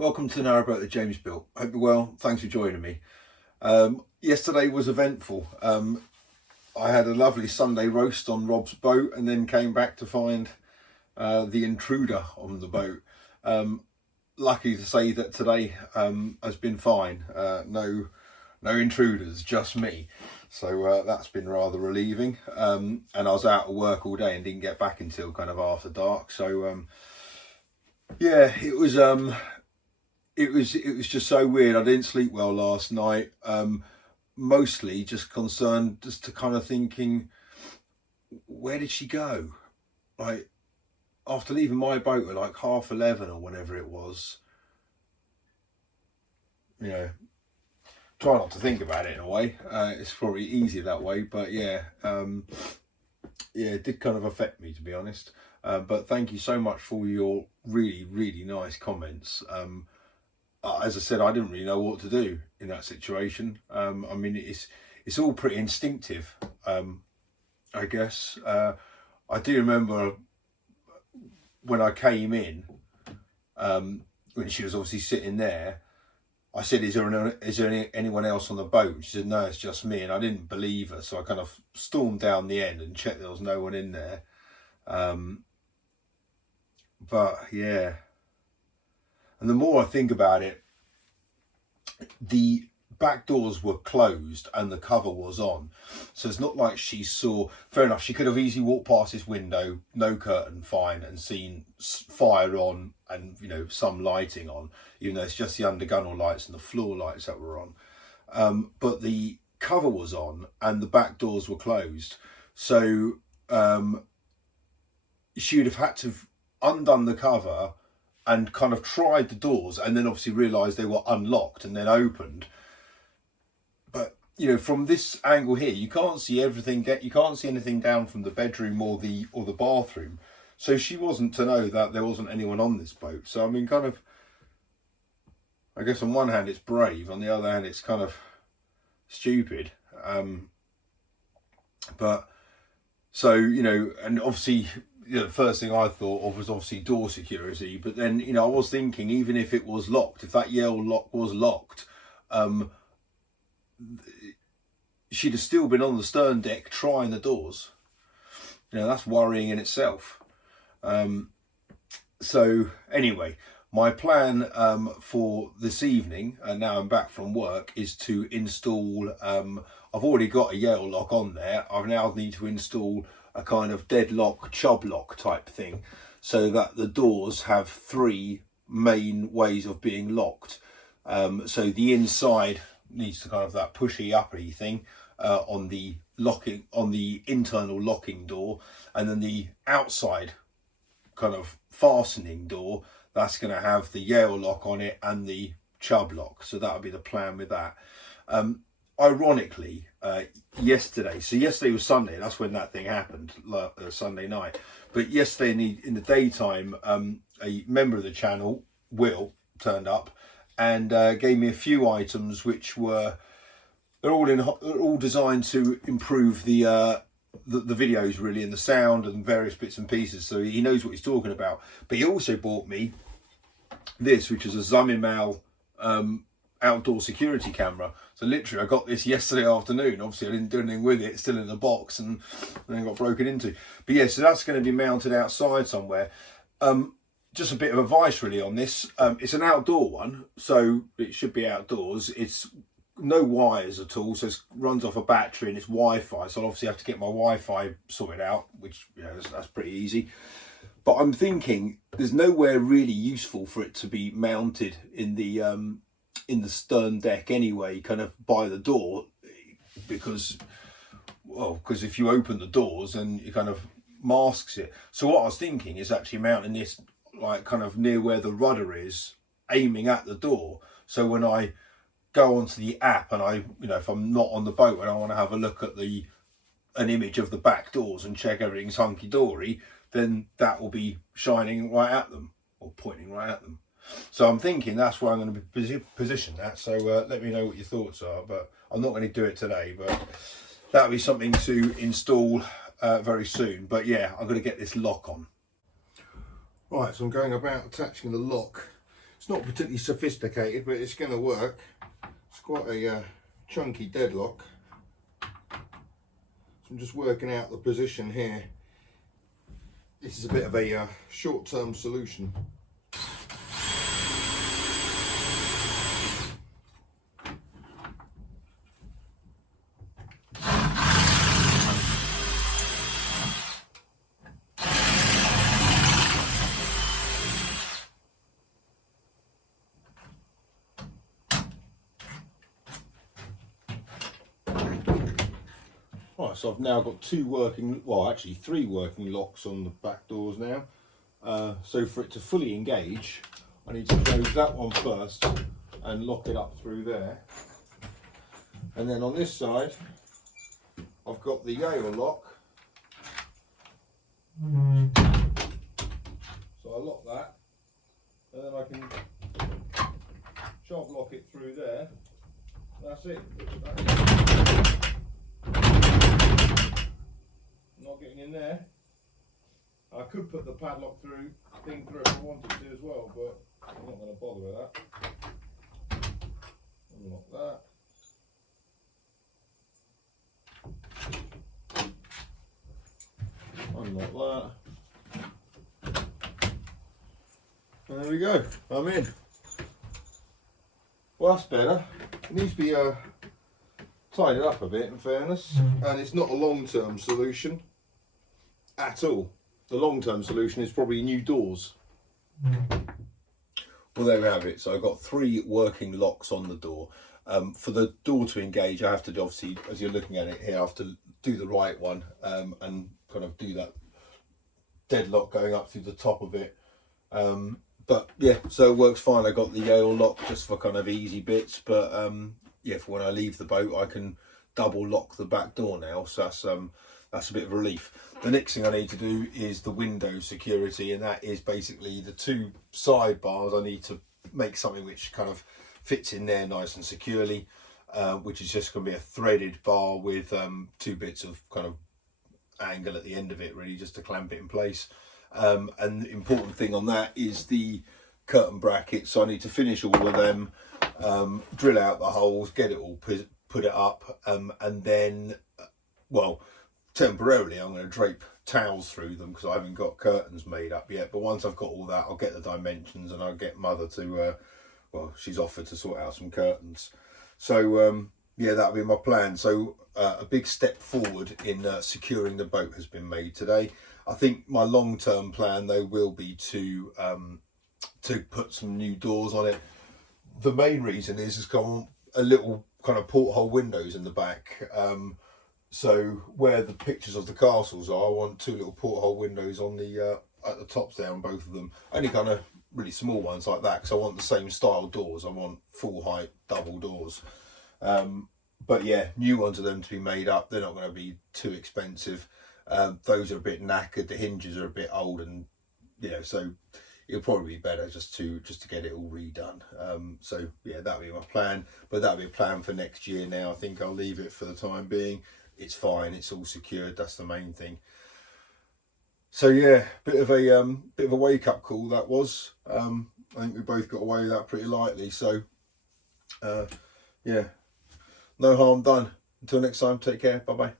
Welcome to Narrowboat that James built. Hope you're well. Thanks for joining me. Yesterday was eventful. I had a lovely Sunday roast on Rob's boat and then came back to find the intruder on the boat. Lucky to say that today has been fine. No intruders, just me. So that's been rather relieving. And I was out of work all day and didn't get back until kind of after dark. So yeah, it was just so weird. I didn't sleep well last night. Mostly just concerned, just to kind of thinking, where did she go? Like, after leaving my boat at like 11:30 or whatever it was, you know, try not to think about it in a way. It's probably easier that way, but yeah, yeah, it did kind of affect me, to be honest. But thank you so much for your really nice comments. As I said, I didn't really know what to do in that situation. I mean, it's all pretty instinctive, I guess. I do remember when I came in, when she was obviously sitting there, I said, is there anyone else on the boat? She said, no, it's just me. And I didn't believe her. So I kind of stormed down the end and checked there was no one in there. But yeah. And the more I think about it, the back doors were closed and the cover was on. So it's not like she saw, fair enough, she could have easily walked past this window, no curtain, fine, and seen fire on and, you know, some lighting on, even though it's just the undergunnel lights and the floor lights that were on. But the cover was on and the back doors were closed. So she would have had to have undone the cover and kind of tried the doors and then obviously realised they were unlocked and then opened. But, you know, from this angle here, you can't see everything, you can't see anything down from the bedroom or the bathroom. So she wasn't to know that there wasn't anyone on this boat. So, I mean, kind of, I guess on one hand it's brave, on the other hand it's kind of stupid. But, so, you know, and obviously, you know, the first thing I thought of was obviously door security, but then, you know, I was thinking, even if it was locked, if that Yale lock was locked, she'd have still been on the stern deck trying the doors. You know, that's worrying in itself. So anyway, my plan for this evening, and now I'm back from work, is to install, I've already got a Yale lock on there. I now need to install a kind of deadlock, chub lock type thing, so that the doors have three main ways of being locked. So the inside needs to kind of that pushy uppy thing on the locking, on the internal locking door, and then the outside kind of fastening door, that's going to have the Yale lock on it and the chub lock. So that'll be the plan with that. Ironically, yesterday was Sunday, that's when that thing happened, Sunday night. But yesterday in the daytime, a member of the channel, Will, turned up and gave me a few items which were, they're all designed to improve the videos really, and the sound and various bits and pieces. So he knows what he's talking about. But he also bought me this, which is a Zamimal outdoor security camera. So literally I got this yesterday afternoon. Obviously I didn't do anything with it, it's still in the box and then got broken into. But yeah, so that's going to be mounted outside somewhere. Just a bit of advice really on this. It's an outdoor one, so it should be outdoors. It's no wires at all, so it runs off a battery and it's Wi-Fi, so I'll obviously have to get my Wi-Fi sorted out, which, you know, that's pretty easy. But I'm thinking there's nowhere really useful for it to be mounted in the stern deck anyway, kind of by the door, because if you open the doors and it kind of masks it. So what I was thinking is actually mounting this like kind of near where the rudder is, aiming at the door. So when I go onto the app and I, you know, if I'm not on the boat and I want to have a look at an image of the back doors and check everything's hunky-dory, then that will be shining right at them, or pointing right at them. So I'm thinking that's where I'm going to be positioned at. So let me know what your thoughts are, but I'm not going to do it today, but that'll be something to install very soon. But yeah, I'm going to get this lock on. Right, so I'm going about attaching the lock It's not particularly sophisticated, but it's going to work. It's quite a chunky deadlock. So I'm just working out the position here. This is a bit of a short-term solution. Right, so I've now got three working locks on the back doors now. So for it to fully engage, I need to close that one first and lock it up through there. And then on this side, I've got the Yale lock. So I lock that, and then I can shove lock it through there. That's it. Not getting in there. I could put the padlock thing through if I wanted to as well, but I'm not going to bother with that. Unlock that. Unlock that. And there we go. I'm in. Well, that's better. It needs to be tidied up a bit, in fairness, and it's not a long-term solution at all. The long-term solution is probably new doors. Well, there we have it. So I've got 3 working locks on the door. For the door to engage, I have to obviously, as you're looking at it here, I have to do the right one and kind of do that deadlock going up through the top of it. But yeah, so it works fine. I got the Yale lock just for kind of easy bits, but yeah, for when I leave the boat, I can double lock the back door now. So that's a bit of relief. The next thing I need to do is the window security, and that is basically the 2 sidebars. I need to make something which kind of fits in there nice and securely, which is just going to be a threaded bar with 2 bits of kind of angle at the end of it, really, just to clamp it in place. And the important thing on that is the curtain brackets. So I need to finish all of them, drill out the holes, get it all put it up, and then, well, temporarily I'm going to drape towels through them because I haven't got curtains made up yet. But once I've got all that, I'll get the dimensions and I'll get Mother to, well, she's offered to sort out some curtains. So yeah, that'll be my plan. So a big step forward in securing the boat has been made today. I think my long-term plan though will be to put some new doors on it. The main reason is got a little kind of porthole windows in the back. So where the pictures of the castles are, I want 2 little porthole windows on the at the tops there on both of them. Only kind of really small ones like that, because I want the same style doors. I want full height double doors. But yeah, new ones of them to be made up. They're not going to be too expensive. Those are a bit knackered. The hinges are a bit old, and you know, so it'll probably be better just to get it all redone. So yeah, that'll be my plan. But that'll be a plan for next year. Now I think I'll leave it for the time being. It's fine. It's all secured. That's the main thing. So yeah, bit of a wake up call that was. I think we both got away with that pretty lightly. So yeah, no harm done. Until next time, take care. Bye bye.